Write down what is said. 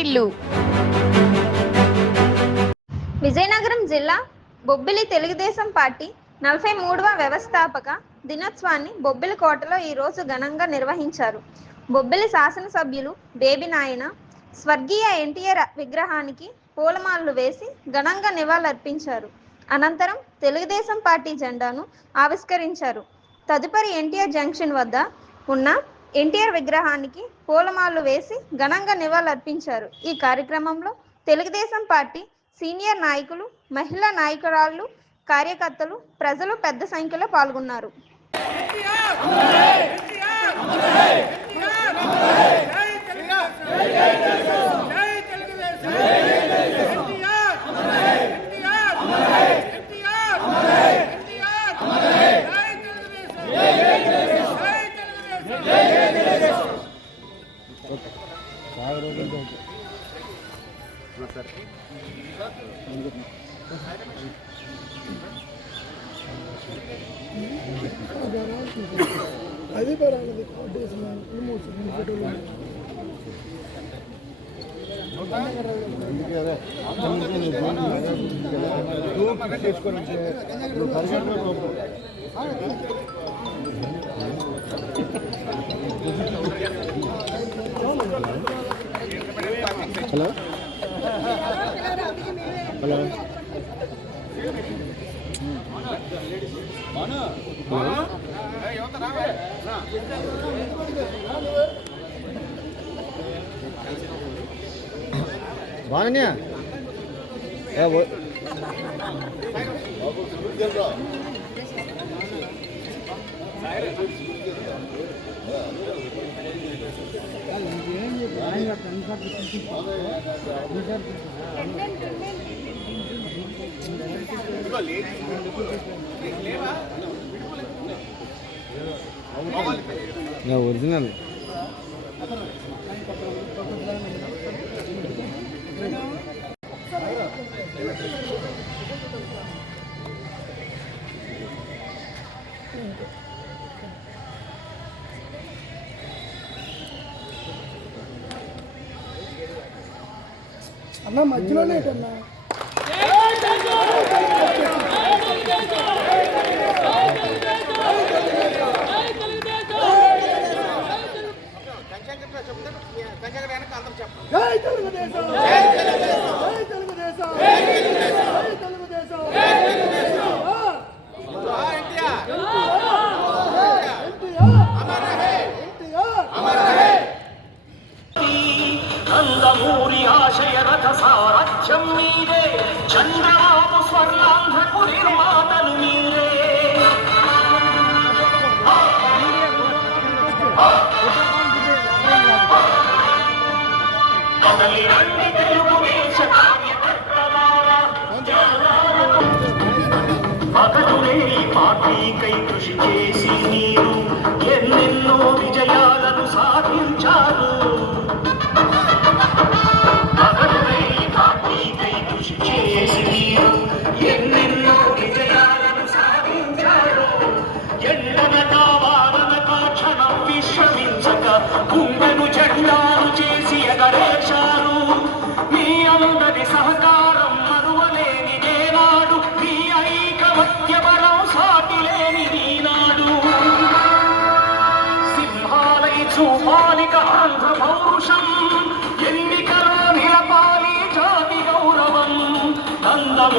వార్తిల్లు. విజయనగరం జిల్లా బొబ్బిలి తెలుగుదేశం పార్టీ 43వ వ్యవస్థాపక దినోత్సవాన్ని బొబ్బిలి కోటలో ఈరోజు ఘనంగా నిర్వహించారు. బొబ్బిలి శాసనసభ్యులు బేబీ నాయన స్వర్గీయ ఎన్టీఆర్ విగ్రహానికి పూలమాలలు వేసి ఘనంగా నివాళులర్పించారు. అనంతరం తెలుగుదేశం పార్టీ జెండాను ఆవిష్కరించారు. తదుపరి ఎన్టీఆర్ జంక్షన్ వద్ద ఉన్న ఎన్టీఆర్ విగ్రహానికి పూలమాలలు వేసి ఘనంగా నివాళులర్పించారు. ఈ కార్యక్రమంలో తెలుగుదేశం పార్టీ సీనియర్ నాయకులు, మహిళా నాయకురాళ్లు, కార్యకర్తలు, ప్రజలు పెద్ద సంఖ్యలో పాల్గొన్నారు. అది హలో హలో బాగా ఒరిజినల్ అన్న మధ్యలోనే అన్నా జై తెలుగుదేశం, జై తెలుగుదేశం, జై తెలుగుదేశం, జై తెలుగుదేశం, జై తెలుగుదేశం. నందమూరి ఆశయ రథ సారథ్యం మీరే, చంద్రబాబు స్వర్ణాంధ్రకు నిర్మాతలు మీరే. కదలి రండి తెలుగుదేశ కార్యకర్తలారా, పగలులే ఈ పార్టీకై కృషి చేసి మీరు ఎన్నెన్నో విజయాలను సాధించారు. పగలులే ఈ పార్టీకై కృషి చేసి మీరు ఎన్నెన్నో విజయాలను సాధించారు. ఎండనక వాననక క్షణం విశ్రమించక గుండెను జెండాలు చేసి ఎగరేశారు. మీ అందరి సహకారం మరువలేని నేనాడు, మీ ఐకమత్య బలం సాటిలేని ఈనాడు. సింహాలై చూపాలిక ఆంధ్ర పౌరుషం,